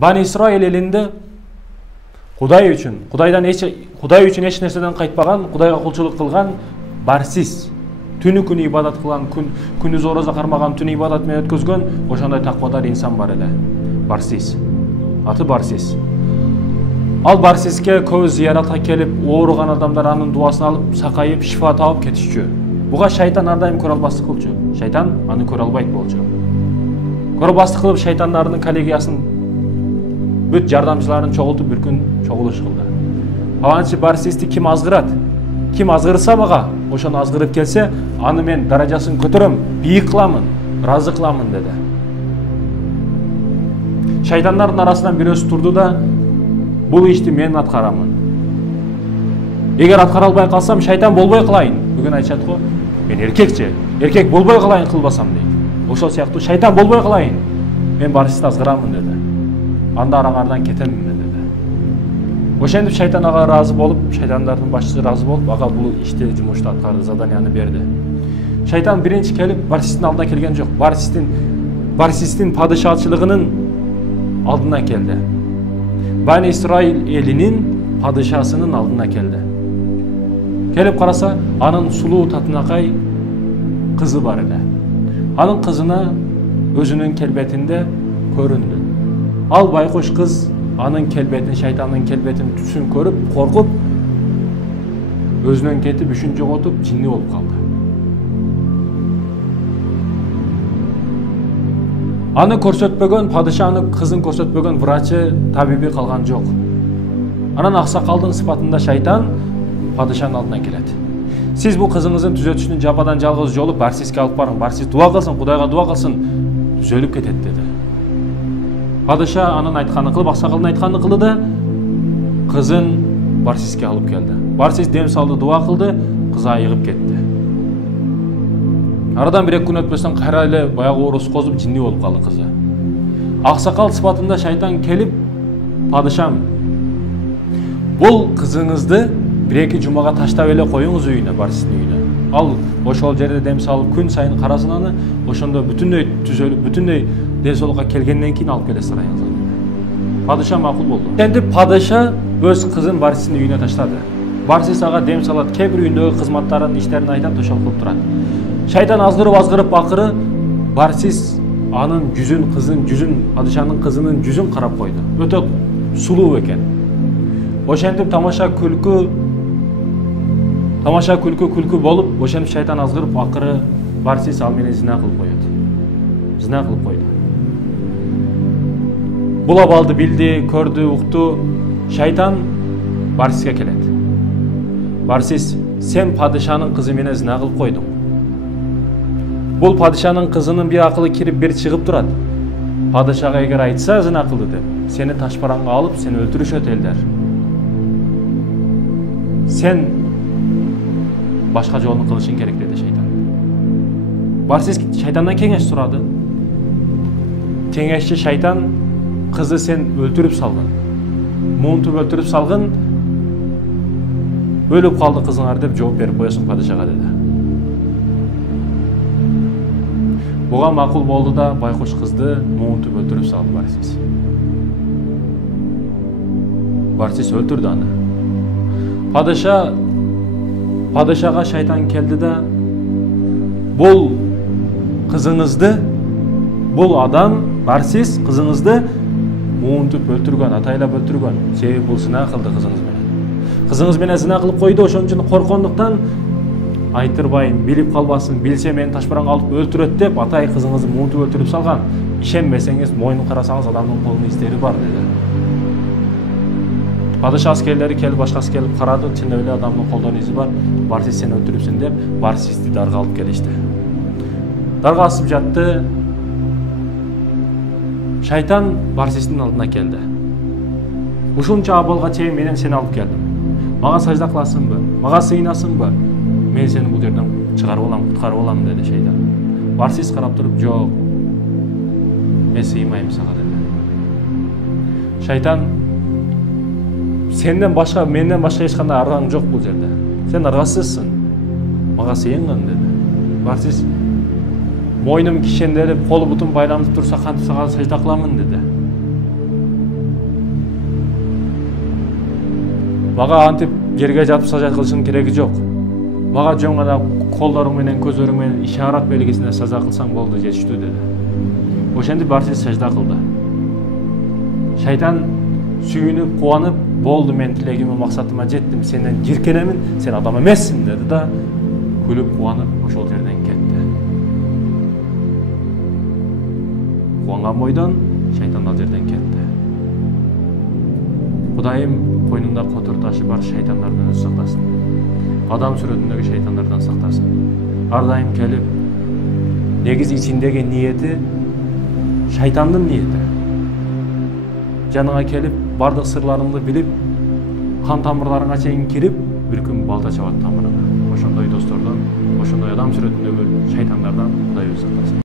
Bani İsrail elinde Құдай үшін еш нәрседен қайтпаған, Құдайға құлшылық қылған барсис, түні күні ибадат қылған, күндіз ораза қармаған, түні ибадатмен өткізген ошандай тақвадар инсан бар еді. Барсис. Аты Барсис. Ал Барсиске көз зияратқа келіп, ауырған адамдар анын дуасын алып, сақайып, шифа тауып кетішчү. Буга шайтан ардайым көралбастық кылчу. Шайтан аны көрө албайт болчу. Көралбастық кылып шайтандардын коллегиясын бүт жардамчыларын чогултуп бир күн чогулуш кылды. Паланчы Барсисти ким азгырат? Ким азгырса мага, ошону азгырып келсе, аны мен даражасын көтөрөм, бийик кыламын, ыраазы кыламын деди. Шайтандардын арасынан бирөөсү турду да, бул ишти мен аткарамын. Эгер аткара албай калсам, шайтан болбой кылайын. Бүгүн айтышат го, мен эркек болбой кылайын кылбасам дейт. Ошол сыяктуу шайтан болбой кылайын, мен Барсисти азгырамын деди. Анда араңардан кетемин деди. Ошентип шайтан ага ыраазы болуп, шайтандардын башчысы ыраазы болуп, ага бул ишти жумушту аткарды, заданияны берди. Шайтан биринчи келип Барсистин алдына келген жок. Барсистин падышачылыгынын алдына келди. Бани Исраил элинин падышасынын алдына келди. Келип караса, анын сулуу татынакай кызы бар эле. Анын кызына өзүнүн келбетинде көрүндү. Ал байкуш кыз анын келбетин, шайтандын келбетин түсүн көрүп, коркуп, өзүнөн кетип, үшүн жоготуп, жинни болуп калды. Аны көрсөтпөгөн, падыша аны кызын көрсөтпөгөн врачы, табиби калган жок. Анан аксакалдын сыпатында шайтан падышанын алдына келет. Сиз бул кызыңыздын түзөтүшүнүн жападан жалгыз жолу Барсиске алып барың. Барсис дуа кылсын, Кудайга дуа кылсын, түзөлүп кетет деди. Падыша анын айтканын кылып, аксакалдын айтканын кылды да, кызын Барсиске алып келди. Барсис дем салды, дуа кылды, кыз айыгып кетти. Арадан бир күн өтпөстөн кайра эле баягы оорусу козуп, жинни болуп калды кызы. Аксакал сыпатында шайтан келип, падышам, бул кызыңызды бир-эки жумага таштап эле коюңуз үйүнө, Барсистин үйүнө. Ал ошол жерде дем салып, күн сайын карасын аны, ошондо бүтүндөй түзөлүп, бүтүндөй ден соолукка келгенден кийин алып келе сарайыңызга. Падыша макул болду. Эми падыша өз кызын Барсистин үйүнө таштады. Барсис ага дем салат, кээ бир үйүндөгү кызматтарын, иштерин айтат, ошол кылып турат. Шайтан азгырып акыры Барсис анын жүзүн, падышанын кызынын жүзүн карап койду. Өтө сулуу экен. Ошентип тамаша күлкү болуп, ошентип шайтан азгырып акыры Барсис ал менен зина кылып коет. Зина кылып койду. Бул абалды билди, көрдү, укту. Шайтан Барсиске келет. Барсис, сен падышанын кызы менен зина кылып койдуң. Бул падышанын кызынын бир акылы кирип, бир чыгып турат. Падышага эгер айтса зина кылды деп, сени ташпаранга алып, сени өлтүрүшөт элдер. Сен башка жолун кылышың керек деди шайтан. Барсис шайтандан кеңеш сурады. Кеңешчи шайтан, кызы сен өлтүрүп салгын. Муунтуп өлтүрүп салгын, өлүп калды кызыңар деп жооп берип коесуң падышага деди. Буга макул болду да байкуш кызды муунтуп өлтүрүп салды Барсис. Барсис өлтүрдү аны. Падышага шайтан келди да, бул кызыңызды, бул адам, Барсис кызыңызды муунтуп өлтүргөн, атайлап өлтүргөн. Себеби бул зина кылды кызыңыз менен. Кызыңыз менен зина кылып койду, ошон үчүн коркондуктан айтырбайын, билип калбасын, билсе мени ташпаранга алып өлтүрөт деп атай кызыңызды муунтуп өлтүрүп салган. Ишенбесеңиз, мойнун карасаңыз адамдын колунун издери бар деди. Падыша аскерлери келип, башкасы келип карады, чын эле адамдын колдорунун изи бар. Барсис сен өлтүрүпсүң деп, Барсисти дарга алып келишти. Дарга асып жатты. Шайтан Барсистин алдына келди. Ушунча абалга чейин менен сени алып келдим. Мага сажда кыласыңбы? Мага сыйынасыңбы? Мен сени бул жерден чыгарып алам, куткарып алам деди шайтан. Барсис карап туруп, жок, мен сыймайм сага деди. Шайтан, менден башка эч кандай аргаң жок бул жерде. Сен аргасызсың. Мага сыйынгын деди. Барсис, мойнум кишенделип, колу бутум байланып турса, кантип сага сажда кыламын деди. Мага антип жерге жатып сажа кылышың кереги жок. Мага жөн гана колдоруң менен көзөрүң менен ишарат белгисине сажа кылсаң болду, жетиштүү деди. Ошентип барчасы сажда кылды. Шайтан сүйүнүп, кубанып, болду, мен тилегиме, максатыма жеттим, сенден жиркенемин, сен адам эмессиң деди да, күлүп кубанып ошол жерден кетти. Кубанган бойдон шайтан ал жерден кетти. Кудайым койнунда котур ташы бар шайтандардан өзү сактасын. Адам сүрөтүндөгү шайтандардан сактасын. Ар дайым келип, негизи ичиндеги ниети шайтандын ниети. Жаныңа келип, бардык сырларыңды билип, кан тамырларыңа чейин кирип, бир күн балта чабат тамырыңа. Ошондой достордон, ошондой адам сүрөтүндөгү шайтандардан Кудай өзү сактасын.